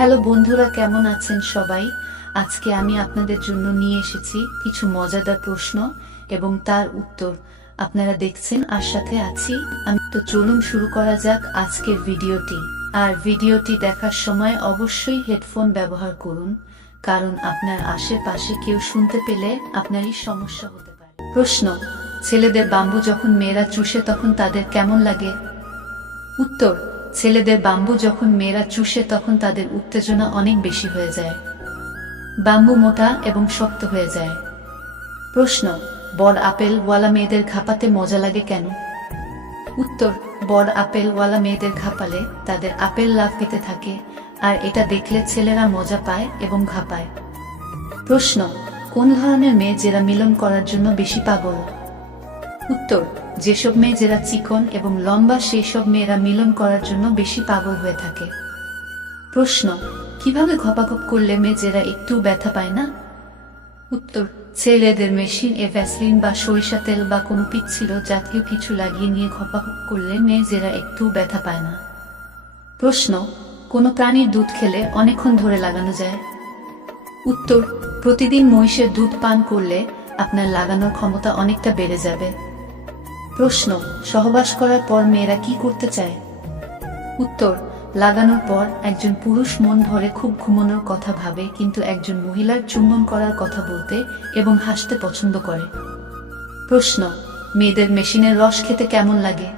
Hello বন্ধুরা, কেমন আছেন সবাই? আজকে আমি আপনাদের জন্য নিয়ে এসেছি কিছু মজাদার প্রশ্ন এবং তার উত্তর। আপনারা দেখছেন আর সাথে আছি আমি। তো চলুন শুরু করা যাক আজকের ভিডিওটি। আর ভিডিওটি দেখার সময় অবশ্যই হেডফোন ব্যবহার করুন, কারণ আপনার আশেপাশে কেউ শুনতে পেলে আপনারই সমস্যা হতে পারে। প্রশ্ন: ছেলেদের বাম্বু যখন মেয়েরা চুষে তখন তাদের কেমন লাগে? উত্তর: ছেলেদের বাম্বু যখন মেয়েরা চুষে তখন তাদের উত্তেজনা অনেক বেশি হয়ে যায়। বাম্বু মোটা এবং শক্ত হয়ে যায়। প্রশ্ন: বড় আপেল ওয়ালা মেয়েদের ঘাপাতে মজা লাগে কেন? উত্তর: বড় আপেল ওয়ালা মেয়েদের ঘাপালে তাদের আপেল লাফ পেতে থাকে, আর এটা দেখলে ছেলেরা মজা পায় এবং ঘাপায়। প্রশ্ন: কোন ধরনের মেয়ে যারা মিলন করার জন্য বেশি পাগল? উত্তর: যেসব মেয়ে যারা চিকন এবং লম্বা সেই সব মেয়েরা মিলন করার জন্য বেশি পাগল হয়ে থাকে। প্রশ্ন: কিভাবে ঘপাঘপ করলে মেয়েরা একটু ব্যথা পায় না? উত্তর: ছেলেদের মেশিন ভ্যাসলিন বা সরিষা তেল বা কোনো পিচ্ছিল জাতীয় কিছু লাগিয়ে নিয়ে ঘপাঘপ করলে মেয়েরা একটু ব্যথা পায় না। প্রশ্ন: কোন প্রাণীর দুধ খেলে অনেকক্ষণ ধরে লাগানো যায়? উত্তর: প্রতিদিন মহিষের দুধ পান করলে আপনার লাগানোর ক্ষমতা অনেকটা বেড়ে যাবে। প্রশ্ন: সহবাস করার পর মেয়েরা কি করতে চায়? উত্তর: লাগানোর পর একজন পুরুষ মন ভরে খুব ঘুমানোর কথা ভাবে, কিন্তু একজন মহিলার চুম্বন করার কথা বলতে এবং হাসতে পছন্দ করে। প্রশ্ন: মেয়েদের মেশিনের রস খেতে কেমন লাগে?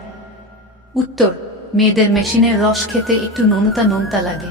উত্তর: মেয়েদের মেশিনের রস খেতে একটু নোনতা নোনতা লাগে।